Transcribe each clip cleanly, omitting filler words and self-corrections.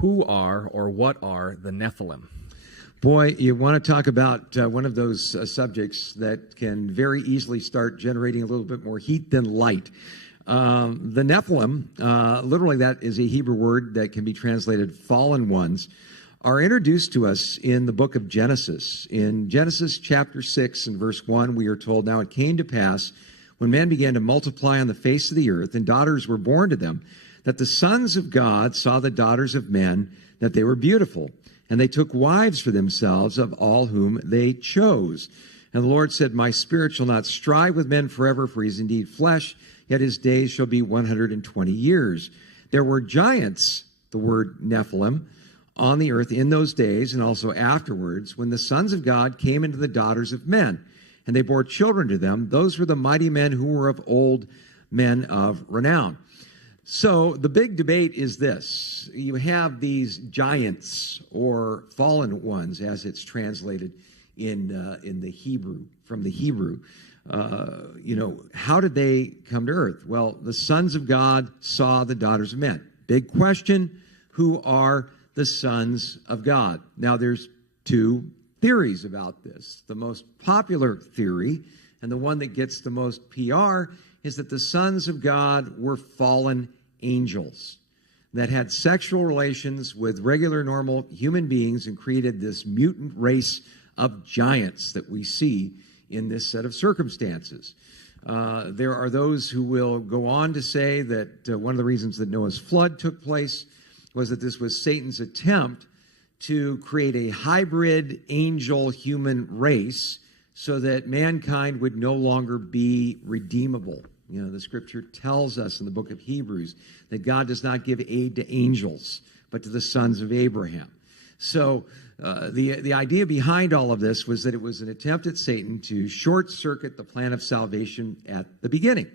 Who are or what are the Nephilim? Boy, you want to talk about one of those subjects that can very easily start generating a little bit more heat than light. The Nephilim, literally that is a Hebrew word that can be translated fallen ones, are introduced to us in the book of Genesis. In Genesis chapter 6 and verse 1, we are told, "Now it came to pass, when men began to multiply on the face of the earth, and daughters were born to them, that the sons of God saw the daughters of men, that they were beautiful. And they took wives for themselves of all whom they chose. And the Lord said, My spirit shall not strive with men forever, for he is indeed flesh, yet his days shall be 120 years. There were giants," the word Nephilim, "on the earth in those days, and also afterwards, when the sons of God came into the daughters of men. And they bore children to them. Those were the mighty men who were of old, men of renown." So the big debate is this. You have these giants or fallen ones, as it's translated in the Hebrew, from the Hebrew. How did they come to earth? Well, the sons of God saw the daughters of men. Big question, who are the sons of God? Now, there's two theories about this. The most popular theory, and the one that gets the most PR, is that the sons of God were fallen angels that had sexual relations with regular, normal human beings and created this mutant race of giants that we see in this set of circumstances. There are those who will go on to say that one of the reasons that Noah's flood took place was that this was Satan's attempt to create a hybrid angel-human race so that mankind would no longer be redeemable. You know, the scripture tells us in the book of Hebrews that God does not give aid to angels, but to the sons of Abraham. So the idea behind all of this was that it was an attempt at Satan to short-circuit the plan of salvation at the beginning.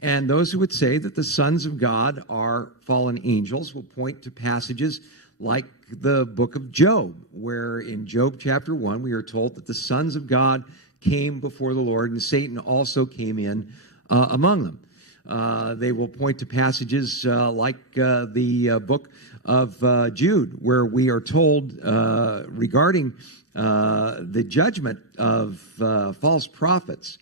And those who would say that the sons of God are fallen angels will point to passages like the book of Job, where in Job chapter 1 we are told that the sons of God came before the Lord and Satan also came in among them. They will point to passages like the book of Jude, where we are told regarding the judgment of false prophets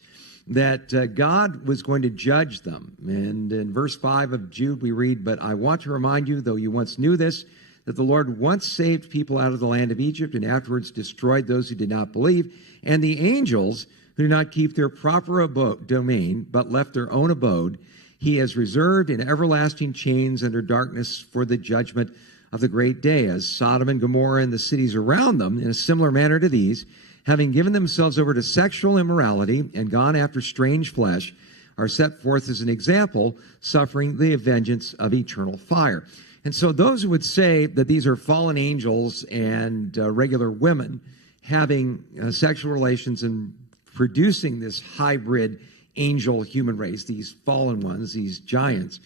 that God was going to judge them. And in verse 5 of Jude we read, "But I want to remind you, though you once knew this, that the Lord once saved people out of the land of Egypt and afterwards destroyed those who did not believe, and the angels who do not keep their proper domain, but left their own abode, he has reserved in everlasting chains under darkness for the judgment of the great day, as Sodom and Gomorrah and the cities around them, in a similar manner to these, having given themselves over to sexual immorality and gone after strange flesh, are set forth as an example, suffering the vengeance of eternal fire." And so those who would say that these are fallen angels and regular women having sexual relations and producing this hybrid angel-human race, these fallen ones, these giants,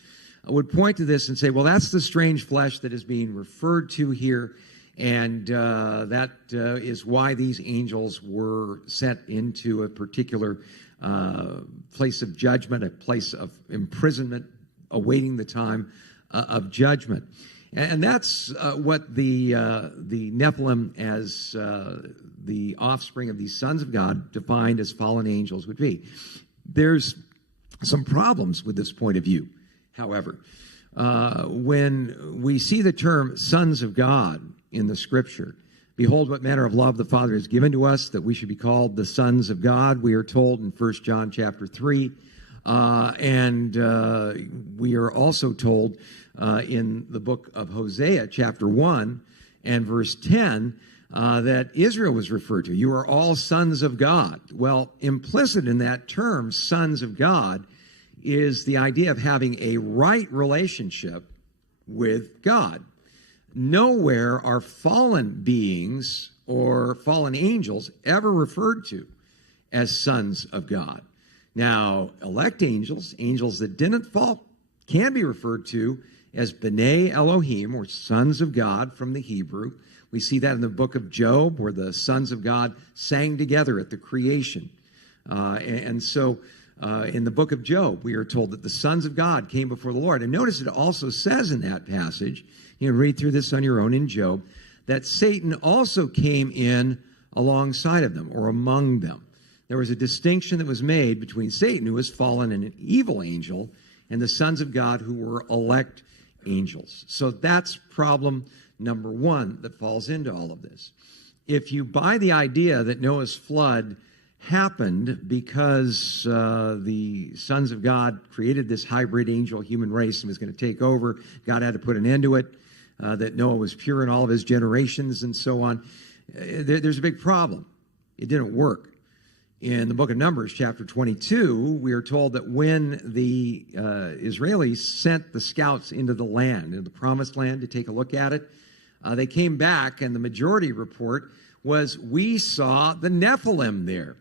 would point to this and say, well, that's the strange flesh that is being referred to here, and that is why these angels were sent into a particular place of judgment, a place of imprisonment, awaiting the time of judgment. And that's what the Nephilim, as the offspring of these sons of God, defined as fallen angels, would be. There's some problems with this point of view, however. When we see the term sons of God in the Scripture, "Behold, what manner of love the Father has given to us, that we should be called the sons of God," we are told in 1 John chapter 3. And we are also told in the book of Hosea, chapter 1 and verse 10, that Israel was referred to. You are all sons of God. Well, implicit in that term, sons of God, is the idea of having a right relationship with God. Nowhere are fallen beings or fallen angels ever referred to as sons of God. Now, elect angels, angels that didn't fall, can be referred to as B'nai Elohim, or sons of God from the Hebrew. We see that in the book of Job, where the sons of God sang together at the creation. And so in the book of Job, we are told that the sons of God came before the Lord. And notice it also says in that passage, You can read through this on your own in Job, that Satan also came in alongside of them or among them. There was a distinction that was made between Satan, who was fallen and an evil angel, and the sons of God who were elect angels. So that's problem number one that falls into all of this. If you buy the idea that Noah's flood happened because the sons of God created this hybrid angel-human race and was going to take over, God had to put an end to it, that Noah was pure in all of his generations and so on, there's a big problem. It didn't work. In the book of Numbers, chapter 22, we are told that when the Israelis sent the scouts into the land, into the promised land, to take a look at it, they came back, and the majority report was, we saw the Nephilim there,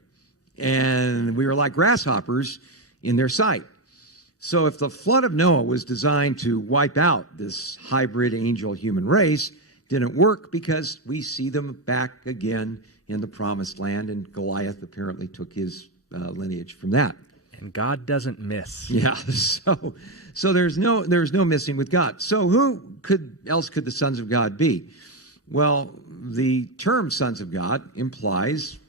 and we were like grasshoppers in their sight. So if the flood of Noah was designed to wipe out this hybrid angel-human race, didn't work because we see them back again in the promised land, and Goliath apparently took his lineage from that. And God doesn't miss. Yeah, so there's no missing with God. So who else could the sons of God be? Well, the term sons of God implies,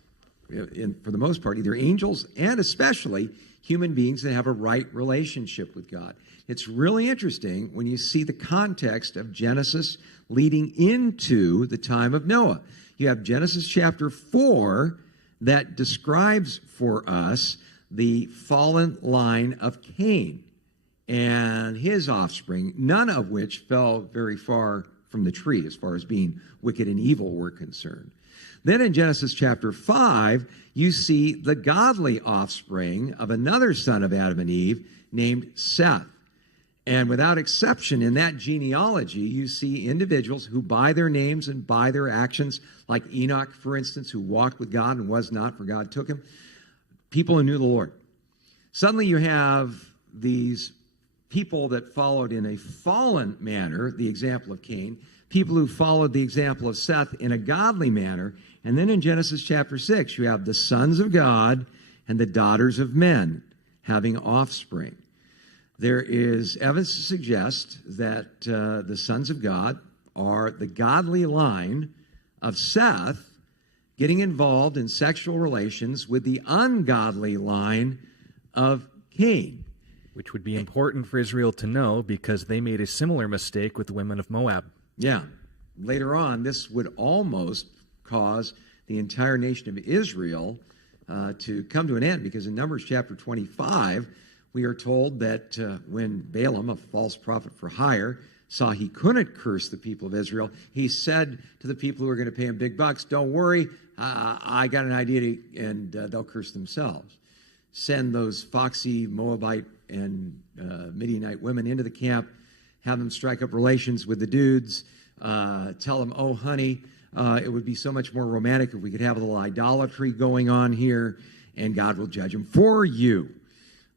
for the most part, either angels and especially human beings that have a right relationship with God. It's really interesting when you see the context of Genesis leading into the time of Noah. You have Genesis chapter 4 that describes for us the fallen line of Cain and his offspring, none of which fell very far from the tree as far as being wicked and evil were concerned. Then in Genesis chapter 5, you see the godly offspring of another son of Adam and Eve named Seth. And without exception, in that genealogy, you see individuals who, by their names and by their actions, like Enoch, for instance, who walked with God and was not, for God took him, people who knew the Lord. Suddenly you have these people that followed in a fallen manner, the example of Cain, people who followed the example of Seth in a godly manner. And then in Genesis chapter 6, you have the sons of God and the daughters of men having offspring. There is evidence to suggest that the sons of God are the godly line of Seth getting involved in sexual relations with the ungodly line of Cain. Which would be important for Israel to know because they made a similar mistake with the women of Moab. Yeah. Later on, this would almost cause the entire nation of Israel to come to an end, because in Numbers chapter 25, we are told that when Balaam, a false prophet for hire, saw he couldn't curse the people of Israel, he said to the people who were going to pay him big bucks, don't worry, I got an idea, and they'll curse themselves. Send those foxy Moabite and Midianite women into the camp, have them strike up relations with the dudes, tell them, oh, honey, it would be so much more romantic if we could have a little idolatry going on here, and God will judge them for you.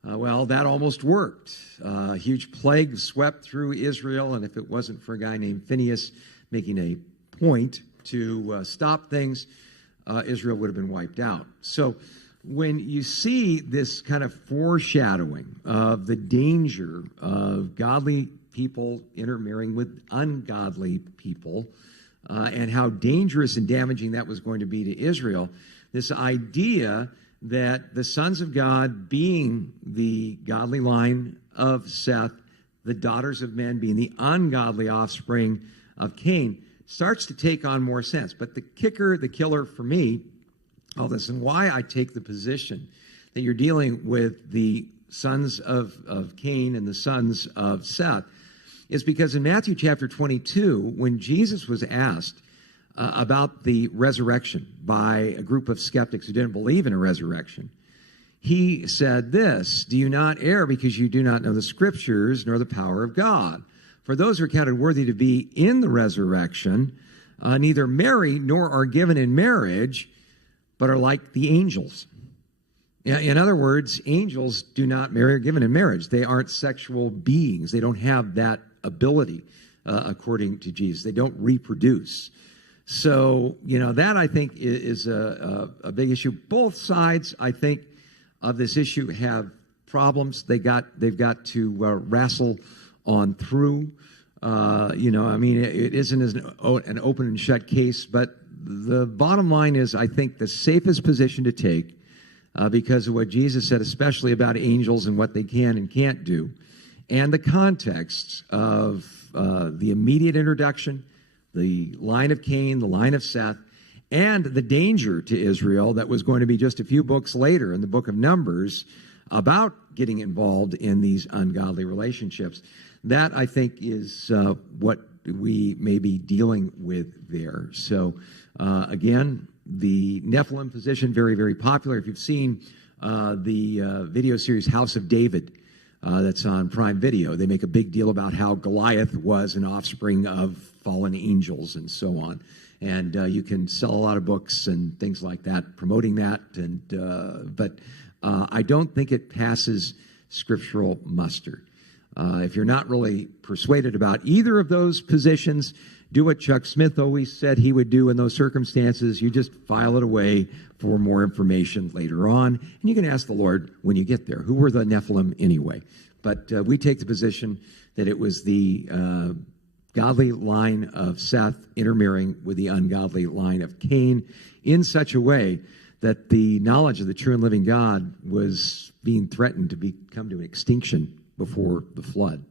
Well, that almost worked. A huge plague swept through Israel, and if it wasn't for a guy named Phinehas making a point to stop things, Israel would have been wiped out. So when you see this kind of foreshadowing of the danger of godly people intermarrying with ungodly people, and how dangerous and damaging that was going to be to Israel, this idea that the sons of God being the godly line of Seth, the daughters of men being the ungodly offspring of Cain, starts to take on more sense. But the kicker, the killer for me, all this, and why I take the position that you're dealing with the sons of Cain and the sons of Seth, is because in Matthew chapter 22, when Jesus was asked about the resurrection by a group of skeptics who didn't believe in a resurrection, he said this, do you not err because you do not know the scriptures nor the power of God? For those who are counted worthy to be in the resurrection neither marry nor are given in marriage, but are like the angels. In other words, angels do not marry or given in marriage. They aren't sexual beings. They don't have that ability, according to Jesus. They don't reproduce. So, that I think is a big issue. Both sides, I think, of this issue have problems they've got to wrestle on through. It isn't as an open and shut case, but the bottom line is, I think the safest position to take, because of what Jesus said, especially about angels and what they can and can't do, and the context of the immediate introduction, the line of Cain, the line of Seth, and the danger to Israel that was going to be just a few books later in the book of Numbers about getting involved in these ungodly relationships. That, I think, is what we may be dealing with there. So, again, the Nephilim position, very, very popular. If you've seen the video series House of David, that's on Prime Video, they make a big deal about how Goliath was an offspring of fallen angels and so on. And you can sell a lot of books and things like that promoting that. But I don't think it passes scriptural muster. If you're not really persuaded about either of those positions, do what Chuck Smith always said he would do in those circumstances. You just file it away for more information later on. And you can ask the Lord when you get there, who were the Nephilim anyway? But we take the position that it was the godly line of Seth intermarrying with the ungodly line of Cain in such a way that the knowledge of the true and living God was being threatened to come to an extinction before the flood.